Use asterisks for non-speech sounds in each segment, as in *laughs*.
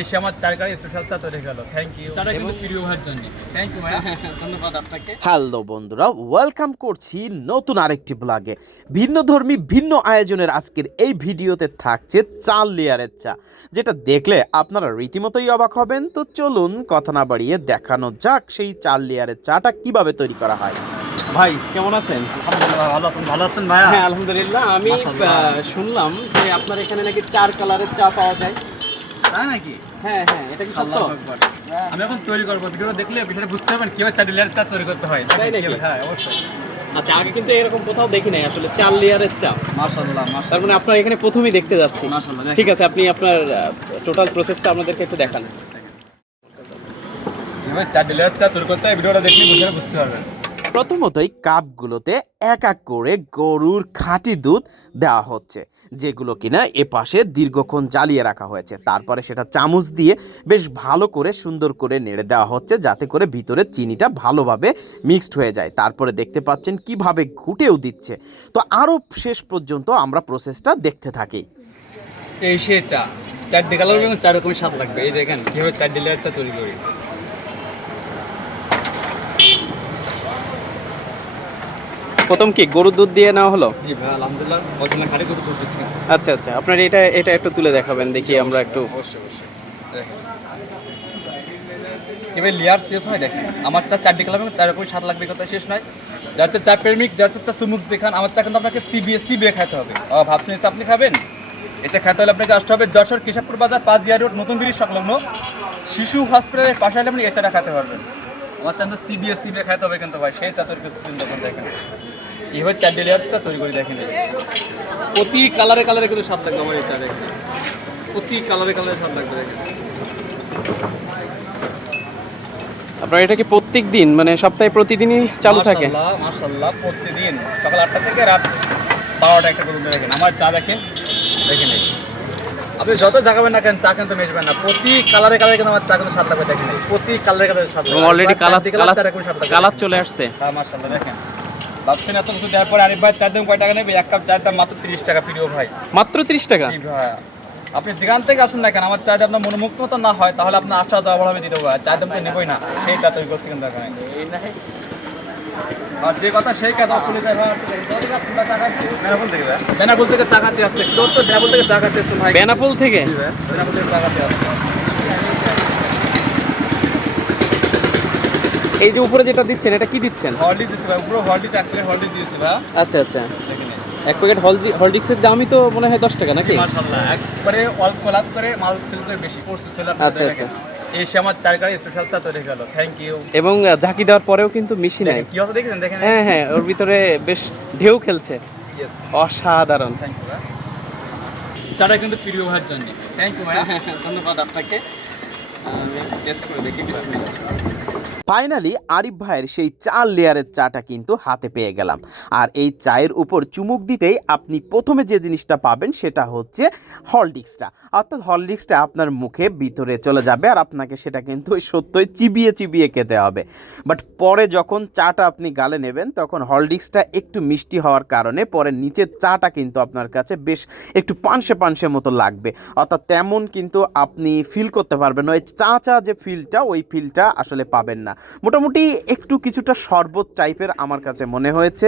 এসে আমার চার গাড়ি স্পেশাল চা তৈরি গেল। থ্যাংক ইউ চাটা কিন্তু প্রিয় ভাইয়ের জন্য। থ্যাংক ইউ ধন্যবাদ আপনাকে। হ্যালো বন্ধুরা। ওয়েলকাম করছি নতুন আরেকটি ব্লগে ভিন্ন ধর্মী ভিন্ন আয়োজনের আজকের এই ভিডিওতে থাকছে চাল লেয়ারের চা যেটা দেখলে আপনারা রীতিমতোই অবাক হবেন। তো চলুন কথা না বাড়িয়ে দেখানো যাক সেই চাল লেয়ারের চাটা কীভাবে তৈরি করা হয়। ভাই কেমন আছেন? ভালো আছেন। ভালো আছেন ভাইয়া? হ্যাঁ আলহামদুলিল্লাহ। আমি আহ, শুনলাম যে আপনার এখানে নাকি চার কালারের চা পাওয়া যায়। তাই নাকি? হ্যাঁ হ্যাঁ এটা কি সত্য? আমি এখন তৈরি করব। ভিডিওটা দেখলে বিষয়টা বুঝতে পারবেন কীভাবে চার লেয়ার চা তৈরি করতে হয়। তাই নাকি? হ্যাঁ অবশ্যই। আচ্ছা আগে কিন্তু এরকম কোথাও দেখি নাই আসলে চার লেয়ারের চা মাশাআল্লাহ তার মানে আপনার এখানে প্রথমেই দেখতে যাচ্ছি মাশাআল্লাহ ঠিক আছে আপনি আপনার টোটাল প্রসেসটা আমাদেরকে একটু দেখান। চার লেয়ার চা তৈরি করতে হয় ভিডিওটা দেখলে বুঝে বুঝতে পারবেন। প্রথমতই কাপগুলোতে এক এক করে গরুর খাঁটি দুধ দেওয়া হচ্ছে, যেগুলো কিনা এ পাশে দীর্ঘক্ষণ জ্বালিয়ে রাখা হয়েছে। তারপরে সেটা চামচ দিয়ে বেশ ভালো করে সুন্দর করে নেড়ে দেওয়া হচ্ছে, যাতে করে ভিতরে চিনিটা ভালোভাবে মিক্সড হয়ে যায়। তারপরে দেখতে পাচ্ছেন কীভাবে ঘুটেও দিচ্ছে। তো আরও শেষ পর্যন্ত আমরা প্রসেসটা দেখতে থাকি। এই সে চা চারটে কালার চার রকমের স্বাদ লাগবে। এই দেখেন, কীভাবে চার লেয়ার চা তৈরি করি। প্রথম কি গরুর দুধ দিয়ে নেওয়া হলো? জি ভাই আলহামদুলিল্লাহ। অরিজিনাল খাঁটি দুধ করতেছি আচ্ছা আচ্ছা। আপনার এটা এটা একটু তুলে দেখাবেন দেখি আমরা একটু অবশ্যই অবশ্যই। দেখেন। লেয়ার শেষ হয় দেখেন। আমার চা চারটি কালার চার রকমের স্বাদ লাগবে কথা শেষ নয়। যার হচ্ছে চা প্রেমিক যার চা সুমুক্স দেখান আমার চা কিন্তু আপনাকে সিবিএস সিবিএ খাইতে হবে। ভাবছেন এসে আপনি খাবেন? এটা খেতে হলে আপনাকে আসতে হবে যশোর কেশবপুর বাজার পাঁচ জিয়া রোড নতুন ব্রিজ সংলগ্ন শিশু হসপিটালের পাশে হলে আপনি এ চাটা খেতে পারবেন। আমার চা তো সিবিএস সিবিএ খাইতে হবে কিন্তু ভাই সেই চা তৈরি করছেন দেখুন। এইভাবে চা তৈরি করে দেখেন প্রতি কালারে কালারে কিন্তু স্বাদ লাগবে আমার চা দেখেন প্রতি কালারে কালারে স্বাদ লাগবে দেখেন। আপনার এটা কি প্রত্যেক দিন? মানে সপ্তাহে প্রতিদিনই চালু থাকে? মাশাআল্লাহ প্রতিদিন। সকাল আটটা থেকে রাত বারোটা একটা পর্যন্ত দেখেন। আমার চা দেখেন। আপনি যত জাগাবেন না কেন চা কিন্তু মেজবেন না। প্রতি কালারে কালারে কিন্তু আমার চা কিন্তু স্বাদ লাগবে দেখেন। প্রতি কালারে কালারে স্বাদ অলরেডি কালার কালার কালার চলে আসছে। হ্যাঁ মাশাআল্লাহ দেখেন। ভাবছেন এত কিছু দেওয়ার পরে আরিফ ভাই চার দাম কয় টাকা নেবে? এক কাপ চার দাম মাত্র তিরিশ টাকা প্রিয় ভাই। মাত্র ত্রিশ টাকা? আপনি যেখান থেকে আসুন না কেন আমার চা আপনার মনোমুগ্ধ মতো না হয় তাহলে আপনার আশা যাওয়া আমি দিতে পারব। চার দাম তো নেবই না। সেই চা তৈরি করছি কিন্তু আর যে কথা সেই কথা খুলে বেনাপুল থেকে ভাই। বেনাপুল থেকে চা খাতে আসছে। তো বেনাপুল থেকে চা খাতে আসছে ভাই। বেনাপোল থেকে? বেনাপুল থেকে চা খাতে আসছে। এই যে উপরে যেটা দিচ্ছেন এটা কি দিচ্ছেন? হলডি দিয়েছি ভাই উপরে হলডি একপ্লেট হলডি দিয়েছি ভাই। আচ্ছা আচ্ছা। এক প্যাকেট হলডি হলডিক্সের দামই তো মনে হয় দশ টাকা নাকি? মাশাআল্লাহ। একবারে অল্প লাভ করে মাল সেল করে বেশি করছে সেলার আচ্ছা, আচ্ছা। এসে আমার চার গাড়ি স্পেশাল চা তৈরি গেল। থ্যাংক ইউ এবং ঝাঁকি দেওয়ার পরেও কিন্তু মিশি নাই। কি অবস্থা দেখেছেন দেখেন। হ্যাঁ হ্যাঁ ওর ভিতরে বেশ ঢেউ খেলছে। অসাধারণ। থ্যাংক ইউ চাটা কিন্তু প্রিয় ভাইয়ের জন্য। থ্যাংক ইউ *laughs* ধন্যবাদ আপনাকে। আমি টেস্ট করে দেখি। ফাইনালি আরিফ ভাইয়ের সেই চার লেয়ারের চাটা কিন্তু হাতে পেয়ে গেলাম। আর এই চায়ের উপর চুমুক দিতেই আপনি প্রথমে যে জিনিসটা পাবেন সেটা হচ্ছে হলডিক্সটা অর্থাৎ হলডিক্সটা আপনার মুখে ভিতরে চলে যাবে আর আপনাকে সেটা কিন্তু ওই সত্যই চিবিয়ে চিবিয়ে খেতে হবে। বাট পরে যখন চাটা আপনি গালে নেবেন, তখন হলডিক্সটা একটু মিষ্টি হওয়ার কারণে পরে নিচের চাটা কিন্তু আপনার কাছে বেশ একটু পানসে পানসে মতো লাগবে। অর্থাৎ তেমন কিন্তু আপনি ফিল করতে পারবেন। ওই চা চা যে ফিলটা ওই ফিলটা আসলে পাবেন না। মোটামুটি একটু কিছুটা শরবত টাইপের আমার কাছে মনে হয়েছে।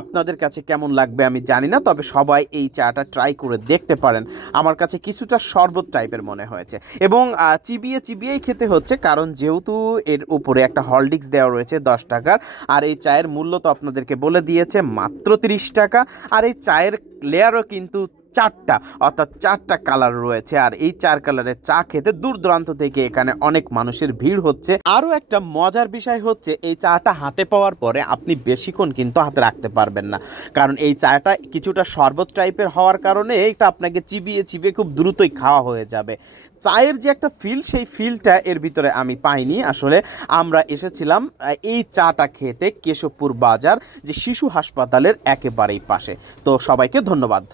আপনাদের কাছে কেমন লাগবে আমি জানি না, তবে সবাই এই চাটা ট্রাই করে দেখতে পারেন। আমার কাছে কিছুটা শরবত টাইপের মনে হয়েছে। এবং চিবিয়ে চিবিয়েই খেতে হচ্ছে, কারণ যেহেতু এর উপরে একটা হলডিক্স দেওয়া রয়েছে দশ টাকার, আর এই চায়ের মূল্য তো আপনাদেরকে বলে দিয়েছে মাত্র তিরিশ টাকা, আর এই চায়ের লেয়ারও কিন্তু চারটা, অর্থাৎ চারটা কালার রয়েছে। আর এই চার কালারের চা খেতে দূর দূরান্ত থেকে এখানে অনেক মানুষের ভিড় হচ্ছে। আরও একটা মজার বিষয় হচ্ছে, এই চাটা হাতে পাওয়ার পরে আপনি বেশিক্ষণ কিন্তু হাতে রাখতে পারবেন না। কারণ এই চাটা কিছুটা শরবত টাইপের হওয়ার কারণে এটা আপনাকে চিবিয়ে চিবিয়ে খুব দ্রুতই খাওয়া হয়ে যাবে। চায়ের যে একটা ফিল সেই ফিলটা এর ভিতরে আমি পাইনি। আসলে আমরা এসেছিলাম এই চাটা খেতে কেশবপুর বাজার, যে শিশু হাসপাতালের একেবারেই পাশে। তো সবাইকে ধন্যবাদ।